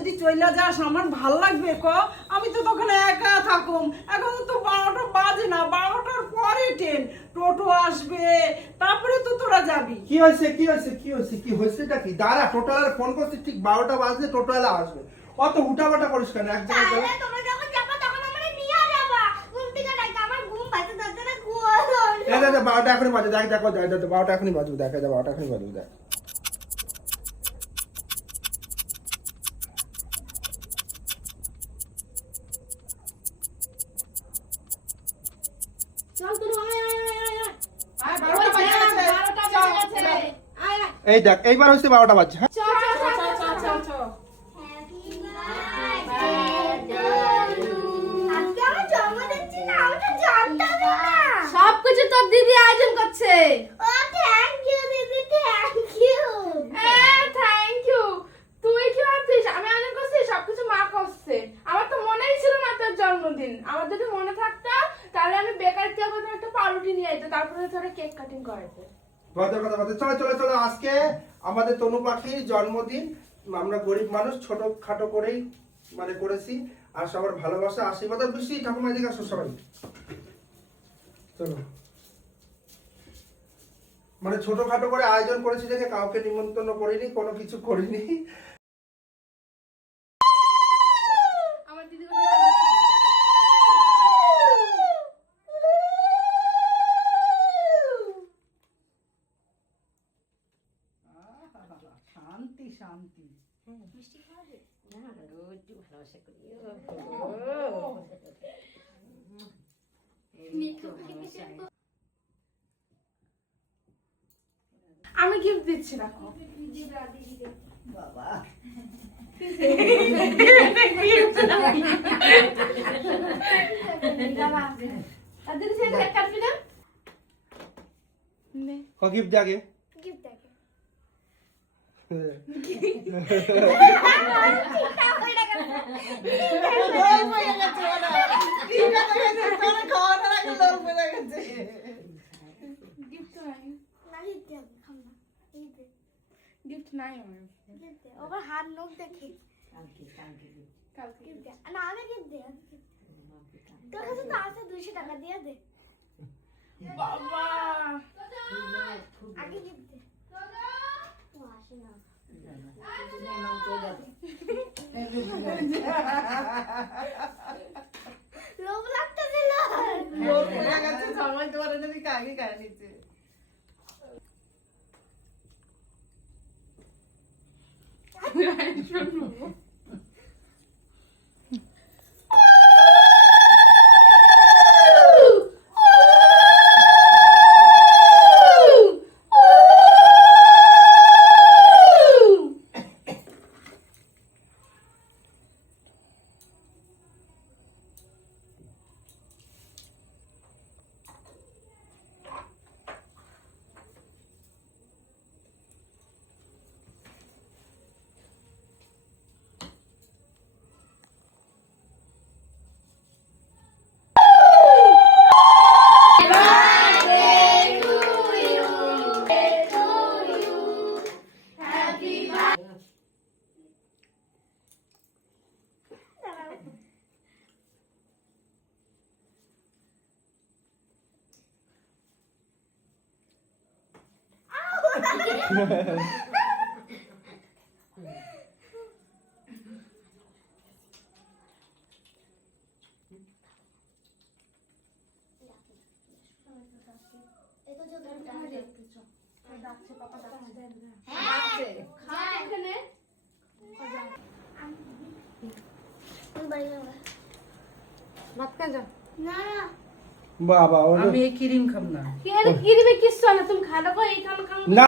যদি চইলা যাস আমার ভাল লাগবে ক? আমি তো তখন একা থাকুম। এখন তো 12টা বাজে না, 12টার পরে ট্রেন, টোটো আসবে, তারপরে তো তোরা যাবি। কি হয়েছেটা কি? দাঁড়া, টোটোওয়ালা ফোন করছি, ঠিক 12টা বাজলে টোটোওয়ালা আসবে। অত হুটাবাটা করিস কেন? এক জায়গায় তাহলে তোমরা যখন যাবা তখন আমারে নিয়ে যাবা। ঘুম থেকে ডাক, আমার ঘুম পাইতে যাচ্ছে না, ঘুমানো। দেখ 12টা এখনই বাজে, দেখ 12টা এখনই বাজবে, দেখ 12টা এখনই বাজবে, দেখ। চল তুই আয়। আয় 12টা বাজে গেছে। 12টা বেজে গেছে। আয়। এই দেখ, এইবার হচ্ছে 12টা বাজছে। হ্যাঁ চল। আজকে আমার জন্মদিন ছিল, আমি তো জানতাম না। সবকিছু তোর দিদি আয়োজন করছে। ও থ্যাংক ইউ দিদি, থ্যাংক ইউ। Thank you. তুই কি ভাবছিস আমি আয়োজন করছি? সবকিছু মা করছে। আমার তো মনেই ছিল না তোর জন্মদিন। আমার যদি মনে থাকতো তাহলে আমি বেকারি থেকে কোথাও একটা পাউরুটি নিয়ে যেত, তারপরে তোরা কেক কাটিং করাতে। চলো আজকে আমাদের তনু পাখির জন্মদিন। আমরা গরিব মানুষ, ছোট খাটো করেই মানে করেছি। আর সবার ভালোবাসা আশীর্বাদ বেশি। ঠাকুমা এদিকে আসো সবাই, চলো। মানে ছোটখাটো করে আয়োজন করেছি দেখে কাউকে নিমন্ত্রণ করিনি, কোনো কিছু করিনি। আমার দিদি শান্তি শান্তি। আমি গিফট দিচ্ছি না। বাবা আর দিদি সে কেক কাটবি না? গিফট জাগে গিফট দেখে। গিফট নাই। না গিফট দে, খাম না। গিফট দে। গিফট নাই আমার। গিফট দে। ওর হাত নখ দেখে। কালকে গিফট দে। না আমি গিফট দে। তোর কাছে তো আছে 200 টাকা দিয়ে দে। বাবা আগে গিফট দে। ও আসে না। লোভ লাগতেছিল। লোক পড়ে গেছে, সময় তোমার জন্য কাকে কারে নিচ্ছে। ভাত খা যা। বাবা আমি এই ক্রিম খাম না। কি রে, কি দিবে? কিচ্ছু না, তুমি খানা কো, এই খানা খাও। না